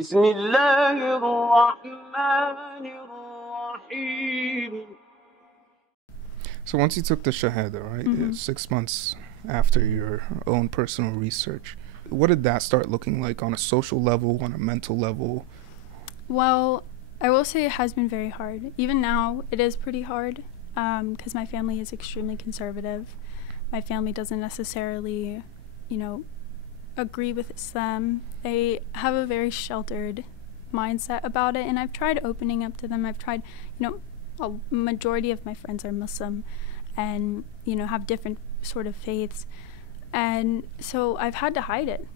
بسم الله الرحمن الرحيم. So once you took the Shahada, right, 6 months after your own personal research, what did that start looking like on a social level, on a mental level? Well, I will say it has been very hard. Even now, it is pretty hard because my family is extremely conservative. My family doesn't necessarily, agree with Islam. They have a very sheltered mindset about it, and I've tried opening up to them. I've tried, a majority of my friends are Muslim and, have different sort of faiths. And so I've had to hide it.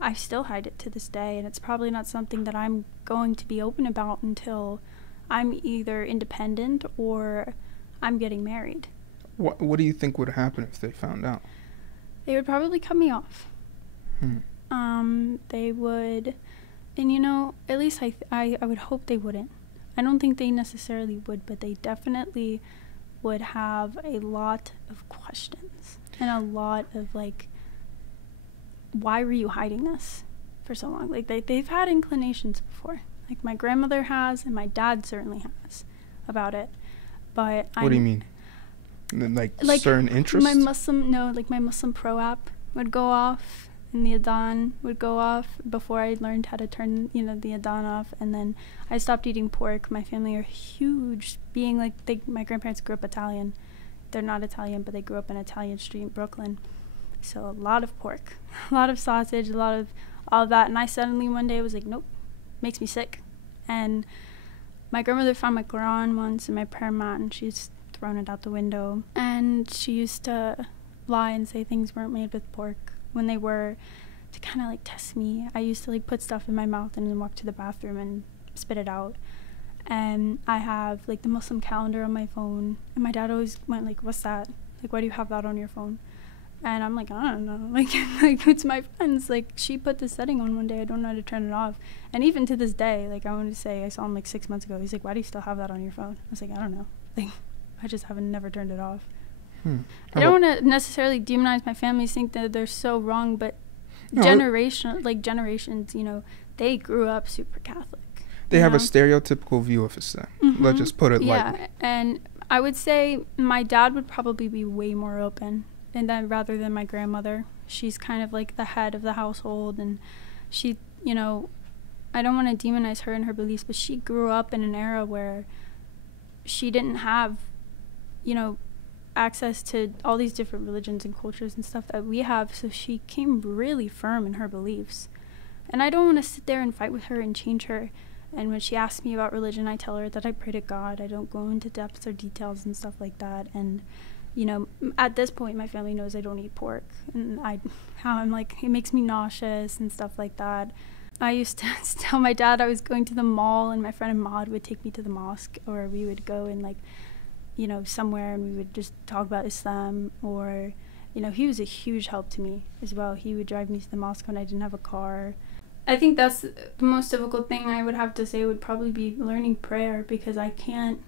I still hide it to this day, and it's probably not something that I'm going to be open about until I'm either independent or I'm getting married. What do you think would happen if they found out? They would probably cut me off. They would, and at least I would hope they wouldn't. I don't think they necessarily would, but they definitely would have a lot of questions and a lot of why were you hiding this for so long? Like they've had inclinations before. Like my grandmother has, and my dad certainly has about it. But what do you mean? Like certain interests? My Muslim Pro app would go off, and the adhan would go off before I learned how to turn, the adhan off. And then I stopped eating pork. My family are huge, being my grandparents grew up Italian. They're not Italian, but they grew up in Italian street in Brooklyn. So a lot of pork, a lot of sausage, a lot of all of that. And I suddenly one day was like, nope, makes me sick. And my grandmother found my Quran once in my prayer mat, and she's thrown it out the window. And she used to lie and say things weren't made with pork when they were, to kind of test me. I used to put stuff in my mouth and then walk to the bathroom and spit it out. And I have the Muslim calendar on my phone, and my dad always went what's that? Why do you have that on your phone? And I'm like, I don't know, it's my friends. She put the setting on one day, I don't know how to turn it off. And even to this day, I want to say, I saw him 6 months ago, he's like, why do you still have that on your phone? I was like, I don't know, I just haven't never turned it off. I don't want to necessarily demonize my family, think that they're so wrong, but generations, they grew up super Catholic. They have a stereotypical view of Islam. Let's just put it lightly. Yeah, and I would say my dad would probably be way more open, and then rather than my grandmother. She's kind of the head of the household, and she, I don't want to demonize her and her beliefs, but she grew up in an era where she didn't have, access to all these different religions and cultures and stuff that we have, so she came really firm in her beliefs. And I don't want to sit there and fight with her and change her. And when she asks me about religion, I tell her that I pray to God. I don't go into depths or details and stuff like that. And at this point, my family knows I don't eat pork, and I'm it makes me nauseous and stuff like that. I used to tell my dad I was going to the mall, and my friend Ahmad would take me to the mosque, or we would go and somewhere, and we would just talk about Islam. Or he was a huge help to me as well. He would drive me to the mosque when I didn't have a car. I think that's the most difficult thing I would have to say would probably be learning prayer, because I couldn't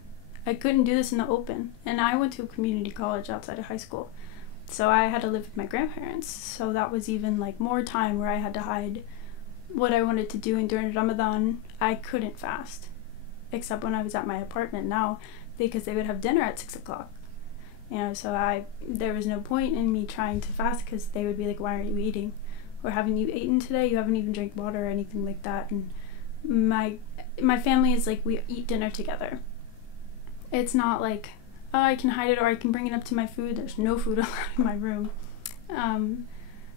do this in the open. And I went to a community college outside of high school, so I had to live with my grandparents. So that was even more time where I had to hide what I wanted to do. And during Ramadan, I couldn't fast, except when I was at my apartment now, because they would have dinner at 6 o'clock. So there was no point in me trying to fast, because they would be like, why aren't you eating? Or haven't you eaten today? You haven't even drank water or anything like that. And my family is we eat dinner together. It's not I can hide it or I can bring it up to my food. There's no food allowed in my room.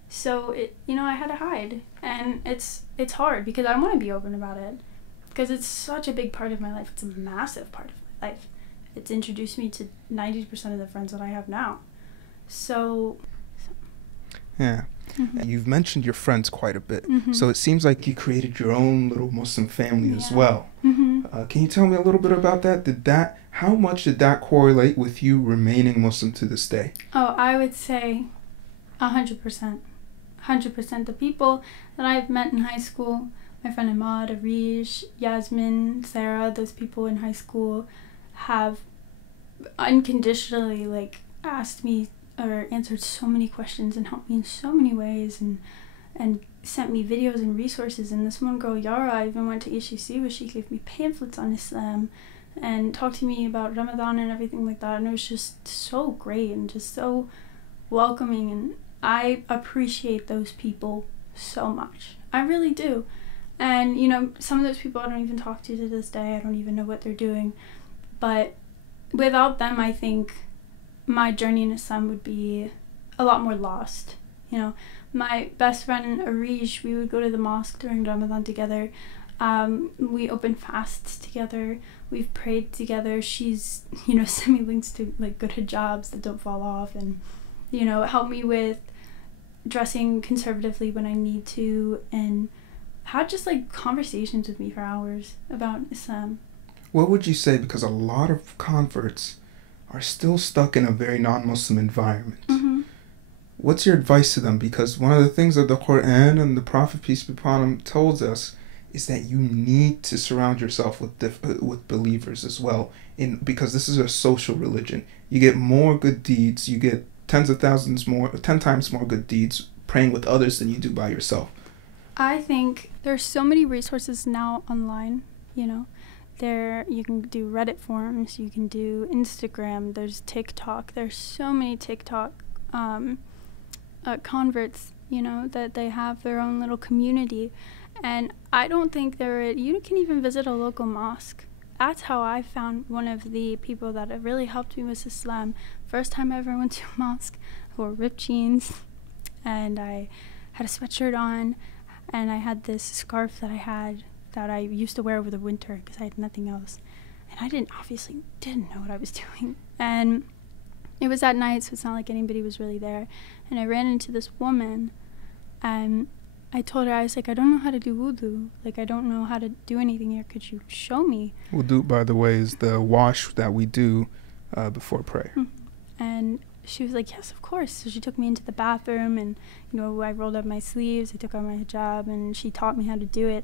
So I had to hide, and it's hard because I want to be open about it, because it's such a big part of my life. It's a massive part of my life. It's introduced me to 90% of the friends that I have now. So yeah. You've mentioned your friends quite a bit. So it seems like you created your own little Muslim family as well. Can you tell me a little bit about that? How much did that correlate with you remaining Muslim to this day? Oh, I would say 100%. 100%. The people that I've met in high school, my friend Ahmad, Arish, Yasmin, Sarah, those people in high school have unconditionally asked me or answered so many questions and helped me in so many ways, and sent me videos and resources, and this one girl, Yara, I even went to ECC where she gave me pamphlets on Islam and talked to me about Ramadan and everything like that, and it was just so great and just so welcoming, and I appreciate those people so much. I really do. And, you know, some of those people I don't even talk to this day. I don't even know what they're doing. But without them, I think my journey in Islam would be a lot more lost. You know, my best friend, Arish, we would go to the mosque during Ramadan together. We open fasts together. We've prayed together. She's, you know, sent me links to, like, good hijabs that don't fall off, and, you know, helped me with dressing conservatively when I need to, and had just, like, conversations with me for hours about Islam. What would you say, because a lot of converts are still stuck in a very non-Muslim environment? Mm-hmm. What's your advice to them? Because one of the things that the Quran and the Prophet, peace be upon him, tells us is that you need to surround yourself with believers as well, because this is a social religion. You get more good deeds, you get 10 times more good deeds praying with others than you do by yourself. I think there's so many resources now online, you know. You can do Reddit forums, you can do Instagram, there's TikTok. There's so many TikTok converts, you know, that they have their own little community. And I don't think you can even visit a local mosque. That's how I found one of the people that have really helped me with Islam. First time I ever went to a mosque, I wore ripped jeans, and I had a sweatshirt on, and I had this scarf that I used to wear over the winter because I had nothing else. And I obviously didn't know what I was doing. And it was at night, so it's not like anybody was really there. And I ran into this woman, and I told her, I was like, I don't know how to do wudu. Like, I don't know how to do anything here. Could you show me? Wudu, by the way, is the wash that we do before prayer. Mm-hmm. And she was like, yes, of course. So she took me into the bathroom, and, you know, I rolled up my sleeves, I took out my hijab, and she taught me how to do it.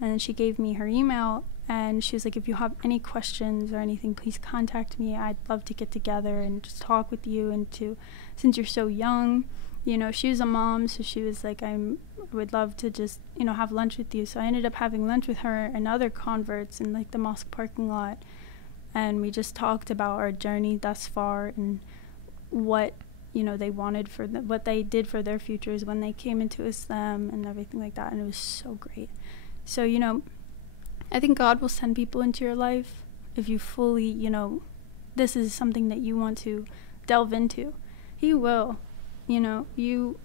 And then she gave me her email, and she was like, if you have any questions or anything, please contact me. I'd love to get together and just talk with you, and since you're so young, you know, she was a mom, so she was like, I would love to just, you know, have lunch with you. So I ended up having lunch with her and other converts in, like, the mosque parking lot, and we just talked about our journey thus far and what, you know, they wanted what they did for their futures when they came into Islam and everything like that, and it was so great. So, you know, I think God will send people into your life if you fully, you know, this is something that you want to delve into. He will. You know, you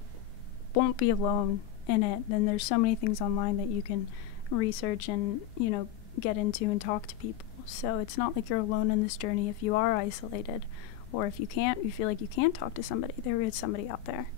won't be alone in it. And there's so many things online that you can research and, you know, get into and talk to people. So it's not like you're alone in this journey if you are isolated, or if you feel like you can't talk to somebody. There is somebody out there.